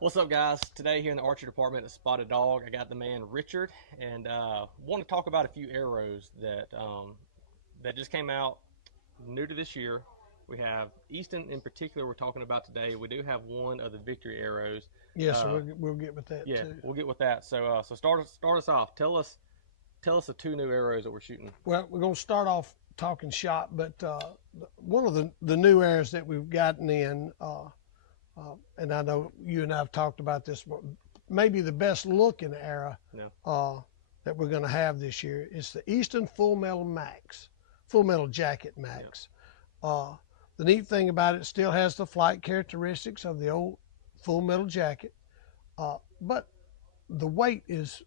What's up, guys? Today here in the archery department at Spotted Dog, I got the man Richard, and want to talk about a few arrows that just came out new to this year. We have Easton in particular. We're talking about today. We do have one of the victory arrows. Yes, sir. Uh, We'll get with that yeah, too. we'll get with that. So start us off. Tell us the two new arrows that we're shooting. Well, we're going to start off talking shot, but one of the new areas that we've gotten in, and I know you and I have talked about this, maybe the best looking era Yeah. that we're going to have this year is the Easton Full Metal Max, Full Metal Jacket Max. Uh, the neat thing about it still has the flight characteristics of the old Full Metal Jacket, but the weight is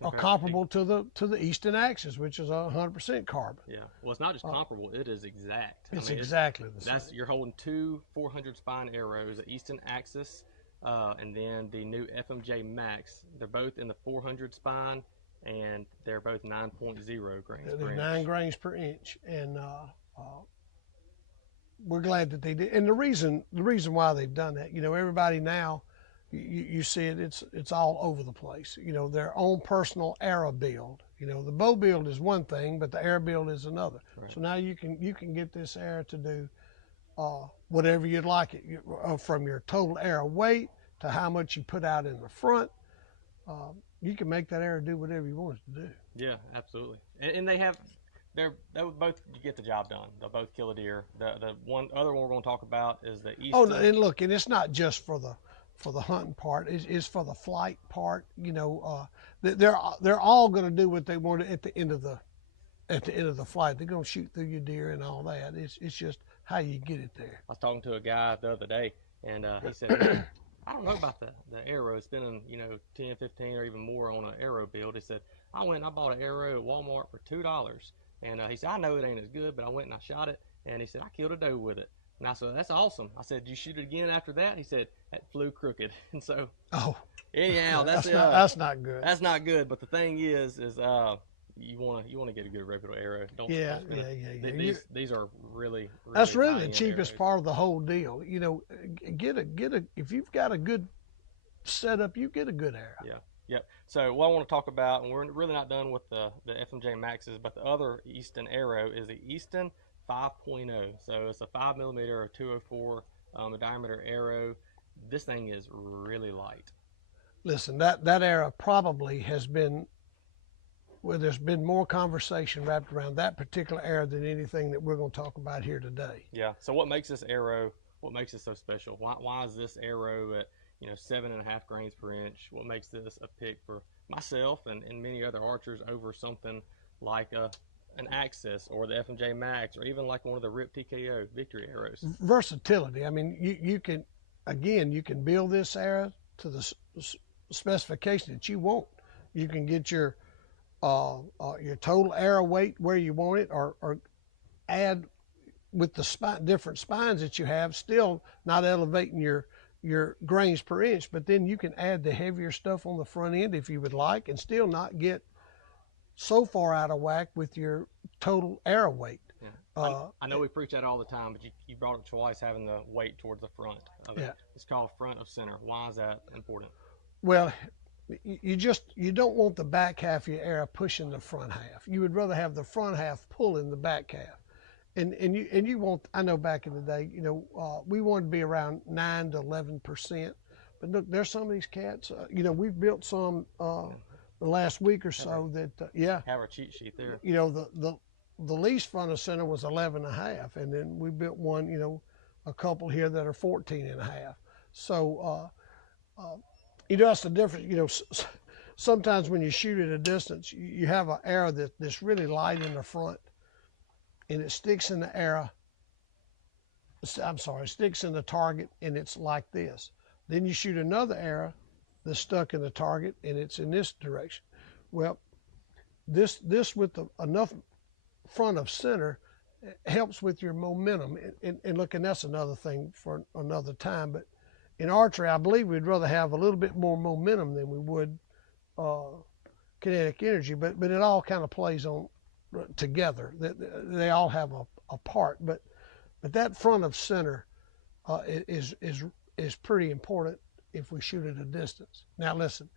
comparable to the Easton Axis, which is 100% carbon. Yeah. Well, it's not just comparable; it is exact. It's exactly the same. You're holding two 400 spine arrows, the Easton Axis, and then the new FMJ Max. They're both in the 400 spine, and they're both 9.0 grains per They're inch. 9 grains per inch, and we're glad that they did. And the reason why they've done that, everybody now, you see it, it's all over the place. Their own personal arrow build. The bow build is one thing, but the arrow build is another. Right. So now you can get this arrow to do whatever you'd like it, from your total arrow weight to how much you put out in the front. You can make that arrow do whatever you want it to do. Yeah, absolutely. And they both get the job done. They'll both kill a deer. The other one we're going to talk about is the Easton. Oh, and look, and it's not just for the hunting part. It's for the flight part. They're all going to do what they want at the end of the flight. They're going to shoot through your deer and all that. It's just how you get it there. I was talking to a guy the other day, and he said, "Man, I don't know about the arrow. It's been 10, 15, or even more on an arrow build." He said, "I went and I bought an arrow at Walmart for $2, and he said, I know it ain't as good, but I went and I shot it, and he said I killed a doe with it." And I said, "That's awesome." I said, "Did you shoot it again after that?" He said, "It flew crooked." And so, Oh, anyhow, that's not good. That's not good. But the thing is you want to get a good reputable arrow. Yeah. These are really That's really the high-end cheapest arrows. part of the whole deal. Get a if you've got a good setup, you get a good arrow. Yeah. Yep. So what I want to talk about, and we're really not done with the FMJ Maxes, but the other Easton arrow is the Easton 5.0. So it's a 5mm or 204 diameter arrow. This thing is really light. Listen, that arrow probably has been where there's been more conversation wrapped around that particular arrow than anything that we're going to talk about here today. Yeah. So what makes this arrow? What makes it so special? Why is this arrow at 7.5 grains per inch? What makes this a pick for myself and many other archers over something like an Axis or the FMJ Max or even like one of the RIP TKO victory arrows? Versatility. I mean, you can build this arrow to the specification that you want. You can get your total arrow weight where you want it, or add with the different spines that you have, still not elevating your grains per inch, but then you can add the heavier stuff on the front end if you would like, and still not get so far out of whack with your total arrow weight. Yeah. I know we preach that all the time, but you brought it twice, having the weight towards the front of it. Yeah. It's called front of center. Why is that important? Well, you don't want the back half of your arrow pushing the front half. You would rather have the front half pulling the back half. And you want, I know back in the day, we wanted to be around 9 to 11%. But look, there's some of these cats, we've built some the last week or so that, Have our cheat sheet there. the least front of center was 11.5. And then we built one, a couple here that are 14.5. So, that's the difference. Sometimes when you shoot at a distance, you have an arrow that's really light in the front, and it sticks in the arrow. It sticks in the target, and it's like this. Then you shoot another arrow that's stuck in the target, and it's in this direction. Well, this with enough front of center helps with your momentum. And look, and that's another thing for another time. But in archery, I believe we'd rather have a little bit more momentum than we would kinetic energy. But it all kind of plays on together. They all have a part. But that front of center is pretty important if we shoot at a distance. Now listen,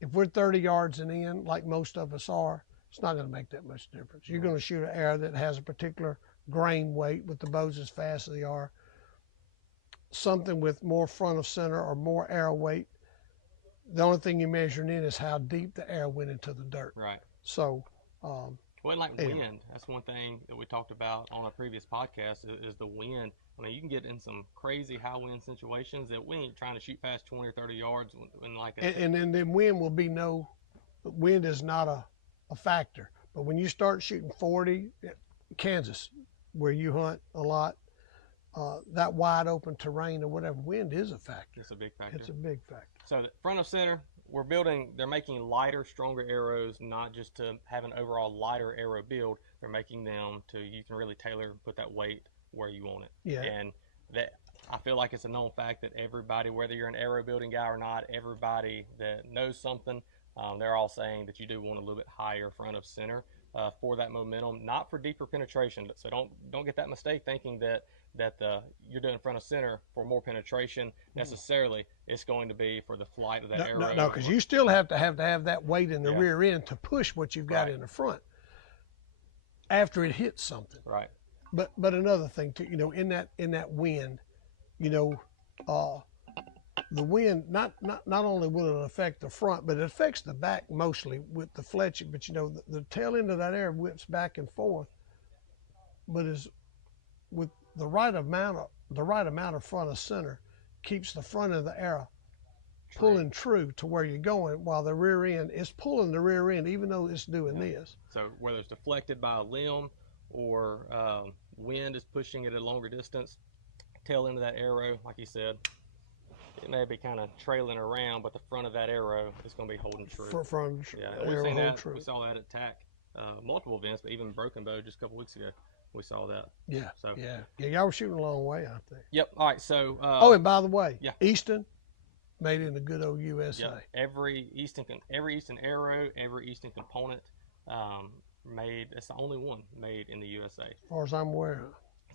if we're 30 yards and in, like most of us are, it's not going to make that much difference. You're going to shoot an arrow that has a particular grain weight with the bows as fast as they are. Something with more front of center or more arrow weight, the only thing you're measuring in is how deep the arrow went into the dirt. Right. So, well, like wind, that's one thing that we talked about on a previous podcast is the wind. I mean, you can get in some crazy high wind situations that we ain't trying to shoot past 20 or 30 yards when like and then wind will be wind is not a factor. But when you start shooting 40, Kansas, where you hunt a lot, that wide open terrain or whatever, wind is a factor. It's a big factor. It's a big factor. So the front of center, they're making lighter, stronger arrows, not just to have an overall lighter arrow build. They're making them you can really tailor and put that weight where you want it. Yeah. And that, I feel like it's a known fact that everybody, whether you're an arrow building guy or not, everybody that knows something, they're all saying that you do want a little bit higher front of center for that momentum, not for deeper penetration. So don't get that mistake thinking that you're doing front of center for more penetration necessarily. It's going to be for the flight of that arrow. No, because you still have to have that weight in the rear end to push what you've got in the front after it hits something. Right. But another thing too, in that wind, the wind not only will it affect the front, but it affects the back mostly with the fletching. But the tail end of that arrow whips back and forth, but is with the right amount of front of center keeps the front of the arrow pulling true to where you're going, while the rear end is pulling the rear end, even though it's doing this. So whether it's deflected by a limb or wind is pushing it at a longer distance, tail end of that arrow, like you said, it may be kind of trailing around, but the front of that arrow is going to be holding true. We've seen that. We saw that at TAC, multiple events, but even Broken Bow just a couple weeks ago, we saw that. Yeah. So y'all were shooting a long way out there. Yep. All right. So. And by the way, Easton made in the good old USA. Yep. Every Easton arrow, every Easton component made. It's the only one made in the USA. As far as I'm aware.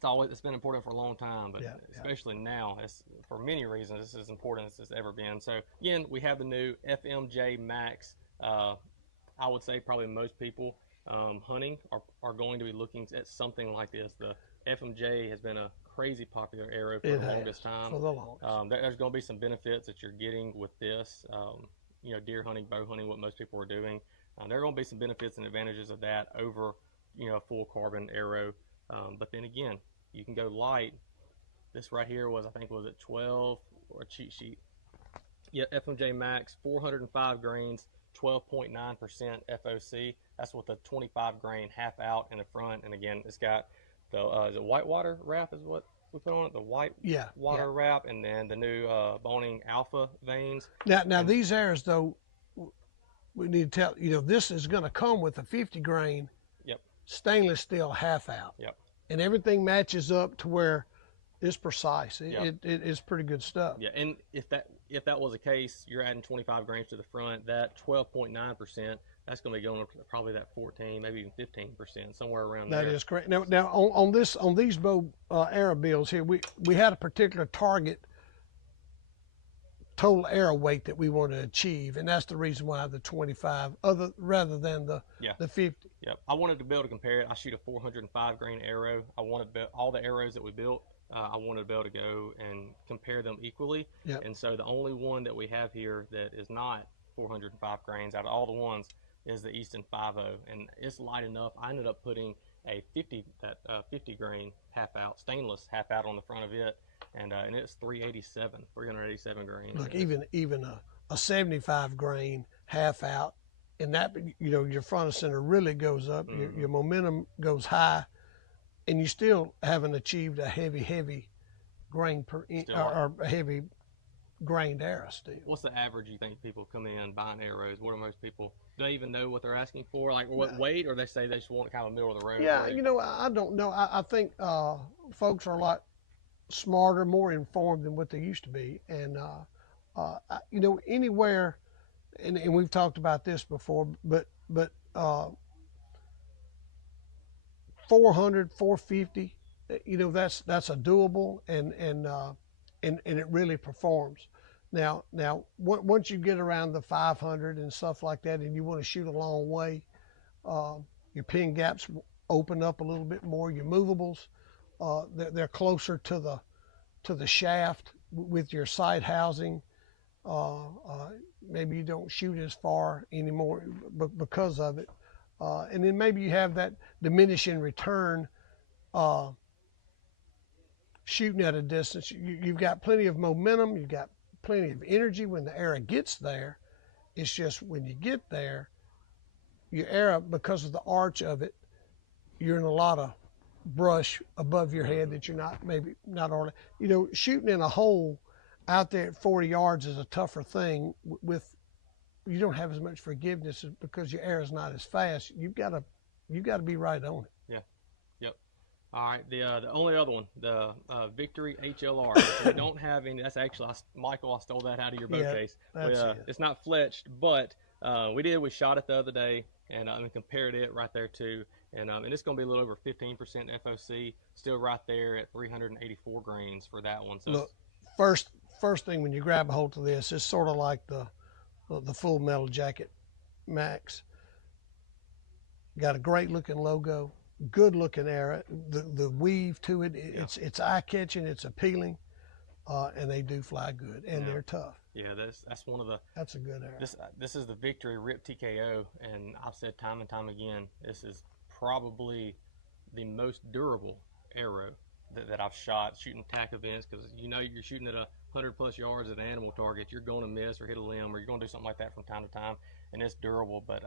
It's been important for a long time, but especially now, it's for many reasons. This is as important as it's ever been. So again, we have the new FMJ Max. I would say probably most people hunting are going to be looking at something like this. The FMJ has been a crazy popular arrow for the longest time. For the longest. There's going to be some benefits that you're getting with this. Deer hunting, bow hunting, what most people are doing. There are going to be some benefits and advantages of that over, a full carbon arrow. But then again, you can go light. This right here was it 12 or a cheat sheet? Yeah, FMJ Max, 405 grains, 12.9% FOC. That's with a 25 grain half out in the front. And again, it's got the is it whitewater wrap is what we put on it, the water wrap, and then the new Boning Alpha vanes. Now these arrows though, we need to tell this is going to come with a 50 grain stainless steel half out. Yep. And everything matches up to where it's precise. It is pretty good stuff. Yeah, and if that was the case, you're adding 25 grains to the front. That 12.9%, that's going to be going up to probably that 14, maybe even 15%, somewhere around there. That is correct. Now on these bow arrow builds here, we had a particular target total arrow weight that we want to achieve, and that's the reason why the 25 rather than the 50. Yep. I wanted to be able to compare it. I shoot a 405 grain arrow. I wanted all the arrows that we built. I wanted to be able to go and compare them equally. Yep. And so the only one that we have here that is not 405 grains out of all the ones is the Easton 5.0, and it's light enough. I ended up putting a 50 grain half out, stainless half out on the front of it. And it's 387 grains. Look, even a 75 grain half out, and that your front of center really goes up, your momentum goes high, and you still haven't achieved a heavy grain or a heavy grained arrow still. What's the average you think people come in buying arrows? What are most people? Do they even know what they're asking for? Like what weight, or they say they just want kind of middle of the road? Yeah, I don't know. I think folks are a lot smarter, more informed than what they used to be, and anywhere, and we've talked about this before, but 400, 450, that's a doable, and and it really performs. Now, once you get around the 500 and stuff like that, and you want to shoot a long way, your pin gaps open up a little bit more. Your movables, they're closer to the shaft with your sight housing. Maybe you don't shoot as far anymore because of it. And then maybe you have that diminishing return shooting at a distance. You've got plenty of momentum. You've got plenty of energy when the arrow gets there. It's just when you get there, your arrow, because of the arch of it, you're in a lot of brush above your head that you're not already. You know, shooting in a hole out there at 40 yards is a tougher thing. You don't have as much forgiveness because your arrow's not as fast. You've got to be right on it. Yeah. Yep. All right. The only other one, the Victory HLR. So we don't have any. That's actually Michael. I stole that out of your bow case. It's not fletched, but we shot it the other day and compared it right there too. And it's going to be a little over 15% FOC, still right there at 384 grains for that one. So look, first thing when you grab a hold of this, it's sort of like the Full Metal Jacket Max. Got a great looking logo, good looking arrow. The weave to it, it's eye catching, it's appealing, and they do fly good, and they're tough. Yeah, that's one of the. That's a good arrow. This is the Victory Rip TKO, and I've said time and time again, this is probably the most durable arrow that I've shot shooting tack events, because you know you're shooting at 100+ yards at an animal target, you're going to miss or hit a limb, or you're going to do something like that from time to time, and it's durable. But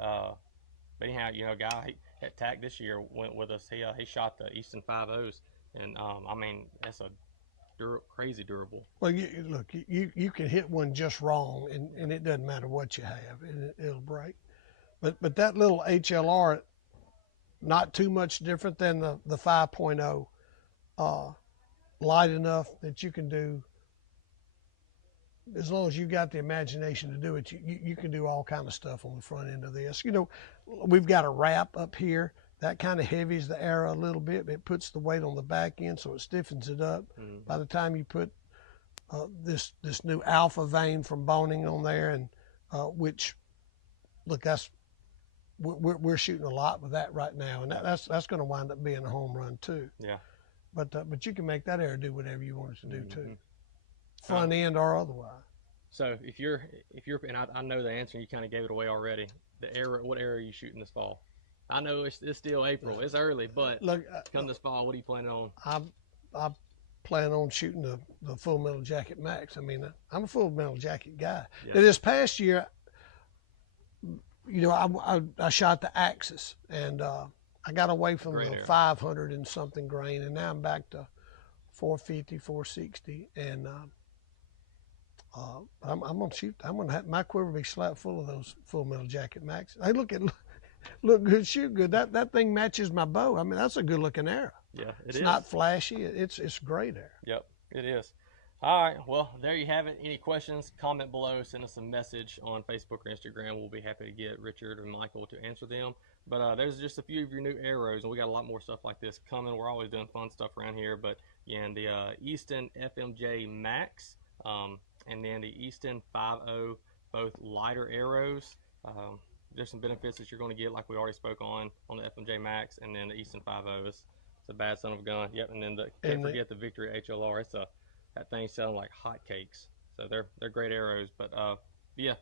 anyhow, you know, a guy at tack this year went with us. He shot the Easton 5.0s, and I mean that's a crazy durable. Well, you can hit one just wrong, and it doesn't matter what you have, and it'll break. But that little HLR, not too much different than the 5.0, light enough that you can do, as long as you got the imagination to do it, you can do all kind of stuff on the front end of this. You know, we've got a wrap up here that kind of heavies the arrow a little bit. It puts the weight on the back end, so it stiffens it up. Mm-hmm. By the time you put this new alpha vein from Boning on there, and which, look, we're shooting a lot with that right now, and that's going to wind up being a home run too. Yeah. But you can make that arrow do whatever you want it to do too, front end or otherwise. So if you're, and I know the answer, you kind of gave it away already. What arrow are you shooting this fall? I know it's still April, it's early, but look, come this fall, what are you planning on? I plan on shooting the Full Metal Jacket Max. I mean, I'm a Full Metal Jacket guy. Yeah. Now, this past year, you know, I shot the Axis, and I got away from the 500 and something grain, and now I'm back to 450, 460, and I'm gonna shoot. I'm gonna have my quiver be slapped full of those Full Metal Jacket Max. They look good, shoot good. That thing matches my bow. I mean, that's a good looking arrow. Yeah, it's not flashy. It's a great arrow. Yep, it is. All right, well, there you have it. Any questions, comment below, send us a message on Facebook or Instagram. We'll be happy to get Richard or Michael to answer them. But there's just a few of your new arrows, and we got a lot more stuff like this coming. We're always doing fun stuff around here. But yeah, and the Easton FMJ Max, and then the Easton 5.0, both lighter arrows. There's some benefits that you're going to get, like we already spoke on the FMJ Max, and then the Easton 5.0 is a bad son of a gun. Yep, and then can't forget the Victory HLR. That thing's selling like hotcakes. So they're great arrows. But yeah,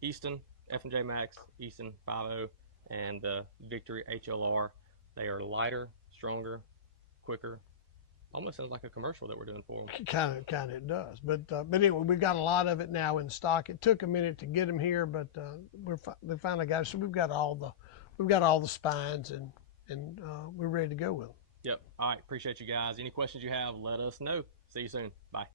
Easton FMJ Max, Easton 5.0, and the Victory HLR. They are lighter, stronger, quicker. Almost sounds like a commercial that we're doing for them. Kind of it does. But anyway, we got a lot of it now in stock. It took a minute to get them here, but they finally got it. So we've got all the spines, and we're ready to go with them. Yep. All right. Appreciate you guys. Any questions you have, let us know. See you soon. Bye.